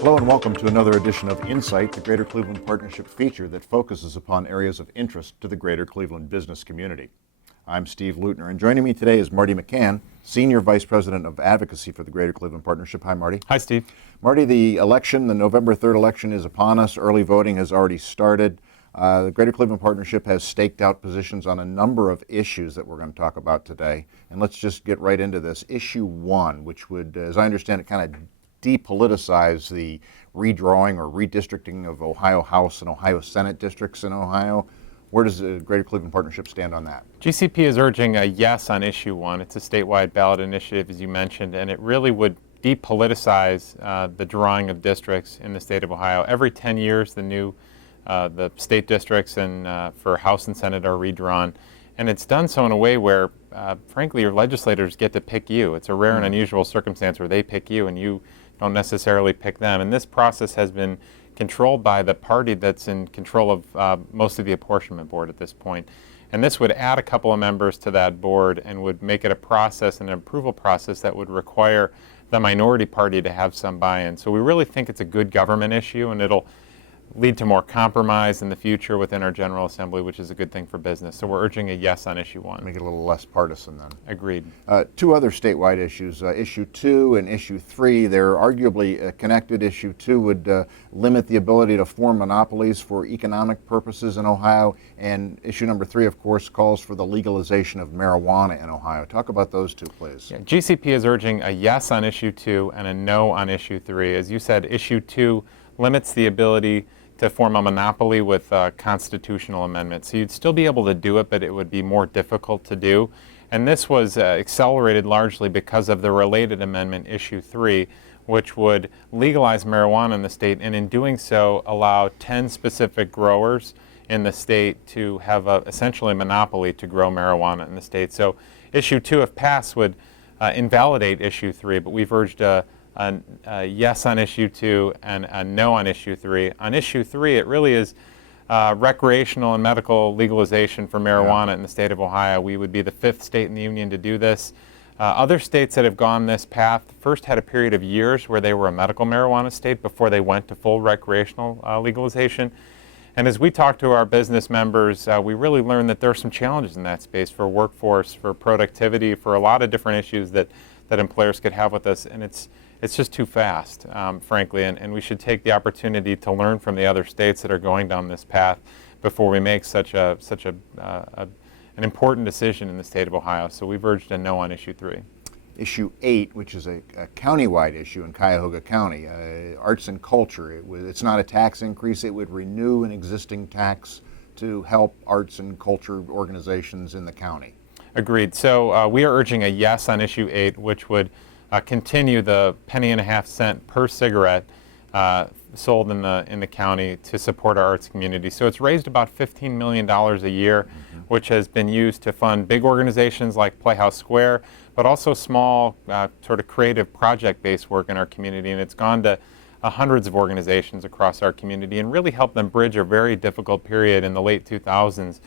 Hello and welcome to another edition of Insight, the Greater Cleveland Partnership feature that focuses upon areas of interest to the Greater Cleveland business community. I'm Steve Leutner, and joining me today is Marty McCann, Senior Vice President of Advocacy for the Greater Cleveland Partnership. Hi, Marty. Hi, Steve. Marty, the November 3rd election is upon us. Early voting has already started. The Greater Cleveland Partnership has staked out positions on a number of issues that we're going to talk about today. And let's just get right into this. Issue 1, which would, as I understand it, kind of depoliticize the redrawing or redistricting of Ohio House and Ohio Senate districts in Ohio. Where does the Greater Cleveland Partnership stand on that? GCP is urging a yes on issue 1. It's a statewide ballot initiative, as you mentioned, and it really would depoliticize the drawing of districts in the state of Ohio. Every 10 years, the state districts and for House and Senate are redrawn, and it's done so in a way where, frankly, your legislators get to pick you. It's a rare and unusual circumstance where they pick you and you don't necessarily pick them. And this process has been controlled by the party that's in control of most of the apportionment board at this point. And this would add a couple of members to that board and would make it a process, an approval process that would require the minority party to have some buy-in. So we really think it's a good government issue, and it'll lead to more compromise in the future within our General Assembly, which is a good thing for business. So we're urging a yes on issue 1. Make it a little less partisan then. Agreed. Two other statewide issues, issue 2 and issue 3, they're arguably connected. Issue 2 would limit the ability to form monopolies for economic purposes in Ohio, and issue number 3, of course, calls for the legalization of marijuana in Ohio. Talk about those two, please. Yeah, GCP is urging a yes on issue 2 and a no on issue 3. As you said, issue 2 limits the ability to form a monopoly with constitutional amendments. So you'd still be able to do it, but it would be more difficult to do. And this was accelerated largely because of the related amendment, issue 3, which would legalize marijuana in the state, and in doing so allow 10 specific growers in the state to have essentially a monopoly to grow marijuana in the state. So issue 2, if passed, would invalidate issue 3, but we've urged a yes on issue 2 and a no on issue 3. On issue 3, it really is recreational and medical legalization for marijuana in the state of Ohio. We would be the 5th state in the union to do this. Other states that have gone this path first had a period of years where they were a medical marijuana state before they went to full recreational legalization. And as we talk to our business members, we really learned that there are some challenges in that space for workforce, for productivity, for a lot of different issues that employers could have with us. And it's just too fast, frankly, and we should take the opportunity to learn from the other states that are going down this path before we make such an important decision in the state of Ohio. So we've urged a no on issue 3. Issue 8, which is a countywide issue in Cuyahoga County, arts and culture. It's not a tax increase. It would renew an existing tax to help arts and culture organizations in the county. Agreed. So we are urging a yes on issue 8, which would continue the penny-and-a-half-cent per cigarette sold in the county to support our arts community. So it's raised about $15 million a year, which has been used to fund big organizations like Playhouse Square, but also small sort of creative project-based work in our community. And it's gone to hundreds of organizations across our community and really helped them bridge a very difficult period in the late 2000s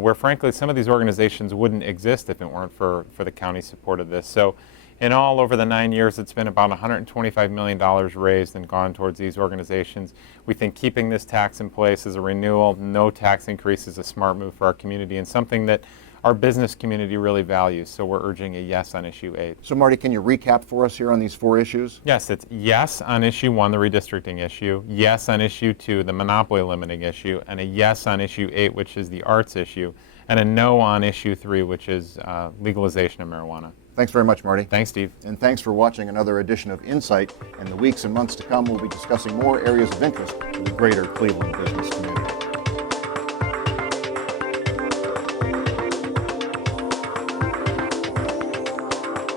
where, frankly, some of these organizations wouldn't exist if it weren't for the county's support of this. So in all, over the 9 years, it's been about $125 million raised and gone towards these organizations. We think keeping this tax in place as a renewal, no tax increase, is a smart move for our community and something that our business community really values. So we're urging a yes on issue 8. So Marty, can you recap for us here on these 4 issues? Yes, it's yes on issue 1, the redistricting issue, yes on issue 2, the monopoly limiting issue, and a yes on issue 8, which is the arts issue, and a no on issue 3, which is legalization of marijuana. Thanks very much, Marty. Thanks, Steve. And thanks for watching another edition of Insight. In the weeks and months to come, we'll be discussing more areas of interest to the greater Cleveland business community.